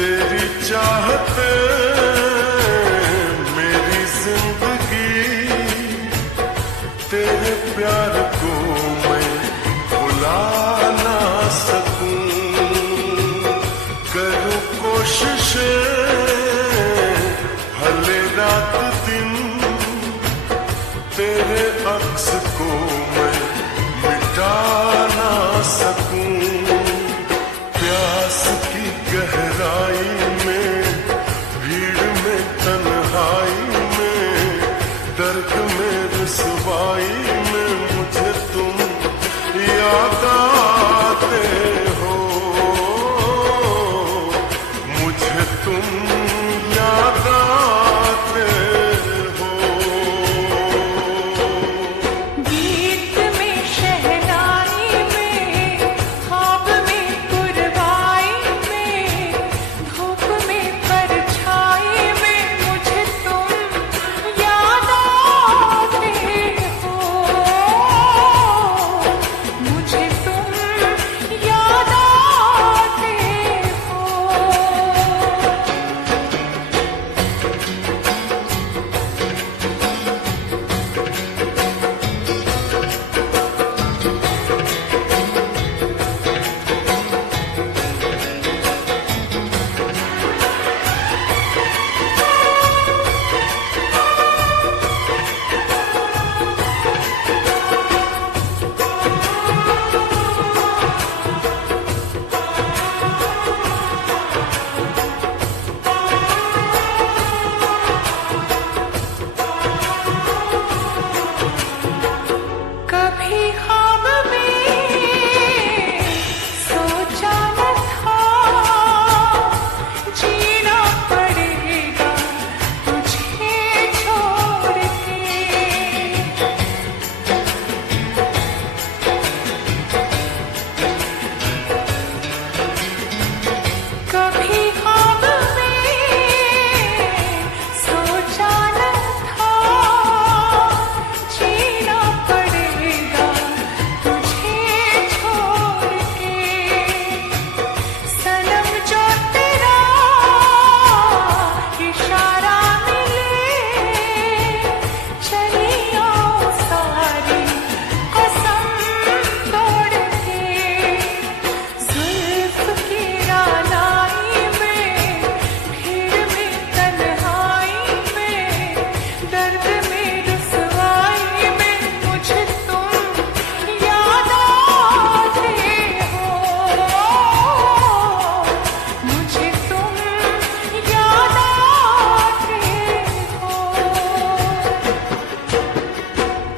तेरी चाहते मेरी जिंदगी, तेरे प्यार को मैं भुला ना सकूं। करूं कोशिशें भले रात दिन, तेरे अक्स को मैं मिटा ना सकूं। प्यास की गहराई में, भीड़ में, तन्हाई में, दर्द में, रुसवाई में मुझे तुम याद आते हो, मुझे तुम याद आते हो। गीत में, शहनाई में, ख्वाब में, कुर्बाई में, धूप में, परछाई में मुझे तुम याद आते हो, मुझे तुम याद आते हो। कभी ख्वाब में सोचा न था, जीना पड़ेगा तुझे छोड़ के। कभी ख्वाब में सोचा न था, जीना पड़ेगा तुझे छोड़ के। सनम जो तेरा इशारा मिले, चली आओ सारी कसम तोड़ के। जुल्फ की रानाई में, भीड़ में, तन्हाई में, दर्द में, रुसवाई में मुझे तुम याद आते हो, मुझे तुम याद आते हो।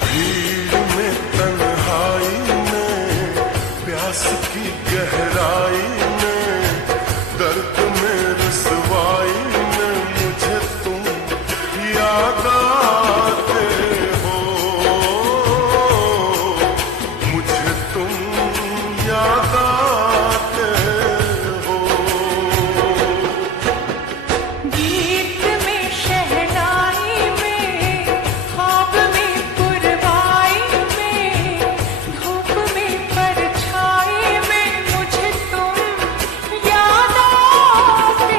भीड़ में, तन्हाई में, प्यास की गहराई में, दर्द में, रुसवाई में मुझे तुम याद आते हो, मुझे तुम याद आते हो। गीत में, शहनाई में, ख्वाब में, कुर्बाई में, धूप में, परछाई में मुझे तुम याद आते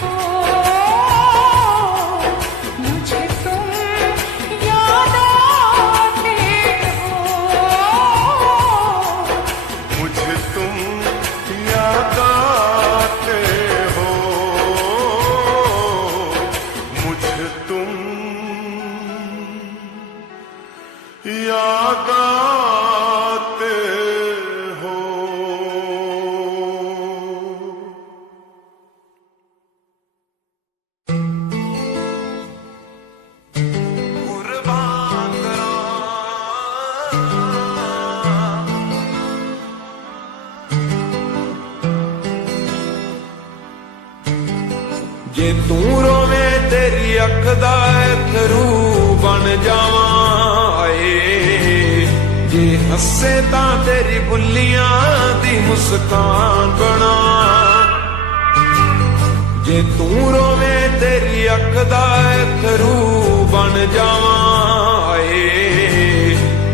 हो, मुझे तुम याद आते हो, मुझे तुम याद आते हो, मुझे तुम याद आते हो। कुर्बान जे तू रोवे तेरी अख दा अथरू बन जावां ए, जे हसे तां तेरी बुल्लियां दी मुस्कान बना। जे तू रोवे तेरी अख दा अथरू बन जावां ए,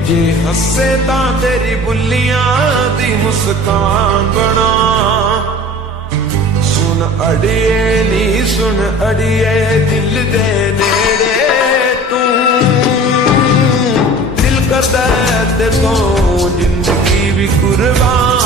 जे हसे तां तेरी बुल्लियां दी मुस्कान बना। सुन सुन अड़िए नी सुन अड़िए दिल दे नेड़े तू दिल करदा ते तो जिंदगी भी कुर्बान